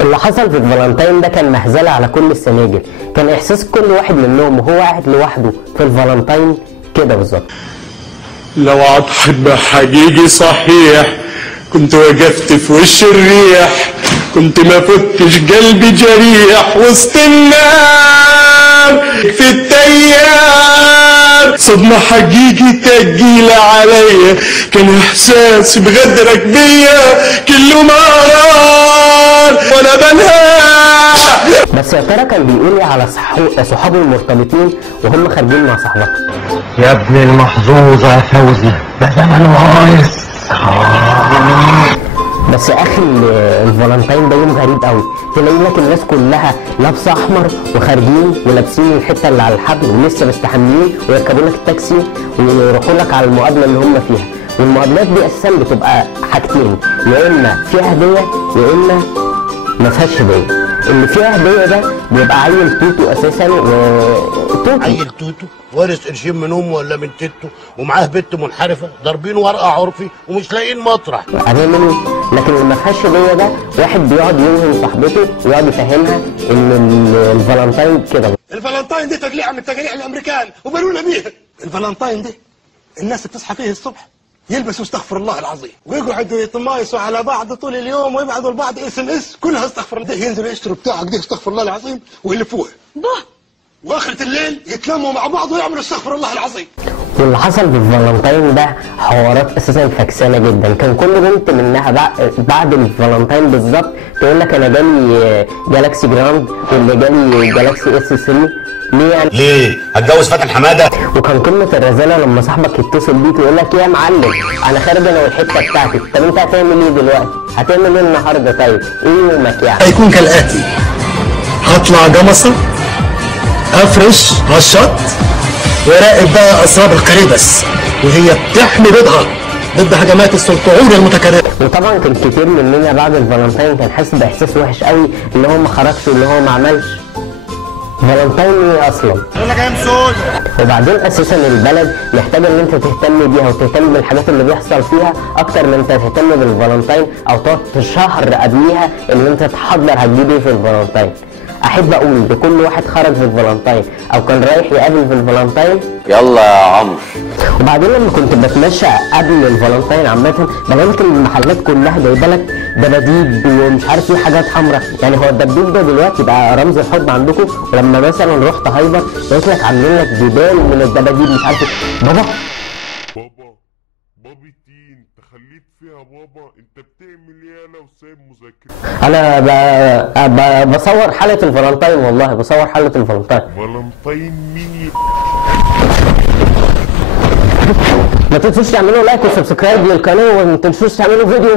اللي حصل في الفالنتين ده كان مهزله على كل السناجل، كان احساس كل واحد منهم وهو قاعد لوحده في الفالنتين كده بالظبط. لو هتحب حقيقي صحيح كنت وقفت في وش الريح، كنت ما فتش قلبي جريح وسط النار في التيار. صدمة حقيقي تقيلة عليا، كان احساس بغدرك بيا كله مرار وانا بنهار. بس يا ترى كان بيقول ايه على صحابه المرتبطين وهم خارجين مع صاحبته؟ يا ابن المحظوظة يا فوزي ده زمن وايس. بس يا اخي الفالنتين ده يوم غريب قوي، تلاقي لك الناس كلها لابسه احمر وخارجين ولابسين الحته اللي على الحبل ولسه مستحملين ويركبوا لك التاكسي ويروحوا لك على المقابله اللي هم فيها. والمقابلات دي اساسا بتبقى حاجتين، يا اما فيها هديه يا اما ما فيهاش هديه. اللي فيها هديه ده بيبقى عيل توتو اساسا عيل توتو وارث قرشين من امه ولا من تيتو ومعاه بنت منحرفه ضاربين ورقه عرفي ومش لاقيين مطرح. هنعمل ايه؟ لكن اللي ما فيهاش هديه ده واحد بيقعد يوهم صاحبته ويقعد يفهمها ان الفالنتين كده. الفالنتين دي تجليعه من تجاريح الامريكان وبنونا بيها. الفالنتين دي الناس بتصحى فيه الصبح يلبسوا استغفر الله العظيم ويقعدوا يتمايسوا على بعض طول اليوم ويبعثوا لبعض SMS كلها استغفر الله. ينزلوا يشتروا بتاعك دي استغفر الله العظيم ويلفوها واخرة الليل يتلموا مع بعض ويعملوا استغفر الله العظيم. واللي حصل في الفالنتين ده حوارات اساسا فكسانه جدا. كان كل بنت منها بعد الفالنتين بالظبط تقول لك انا جالي جالاكسي جراند واللي جالي جالاكسي S3. ليه يعني؟ ليه؟ هتجوز فاتن حماده؟ وكان قمه الرزاله لما صاحبك يتصل بيك ويقول لك يا معلم انا خارج انا والحته بتاعتي. طب انت هتعمل ايه دلوقتي؟ هتعمل ايه النهارده؟ طيب ايه يومك يعني؟ هيكون كالاتي: هطلع جمصه، افرش على الشط، وراقب بقى اسراب القريبس وهي بتحمي بيضها ضد هجمات السلطعون المتكرره. وطبعا كان كتير مننا بعد الفالنتين كان حاسس باحساس وحش قوي اللي هو ما خرجش واللي هو ما عملش فالنتين ايه اصلا. انا جاي مسؤول. وبعدين اساسا البلد محتاجه ان انت تهتم بيها وتهتم بالحاجات اللي بيحصل فيها اكتر من انت تهتم بالفالنتين او تقعد شهر قبليها ان انت تحضر هتجيب ايه في الفالنتين. احب اقول لكل واحد خرج في الفالنتين او كان رايح يقابل في الفالنتين يلا يا عمرو. وبعدين لما كنت بتمشى قبل الفالنتين عامه بلاقي المحلات كلها جايبه لك دباديب ومش عارف ايه حاجات حمراء. يعني هو الدبدوب ده دلوقتي بقى رمز الحب عندكم. ولما مثلا رحت هايبر لقيت لك عاملين لك جبال من الدباديب مش عارف ايه. بابا بابي تين تخليك فيها بابا انت بتعمل ايه انا وسايب مذاكرة؟ انا بصور حلقه الفالنتين والله بصور حلقه الفالنتين. فالنتين مين؟ ما تنسوش تعملوا لايك وسبسكرايب للقناه وما تنسوش تعملوا فيديو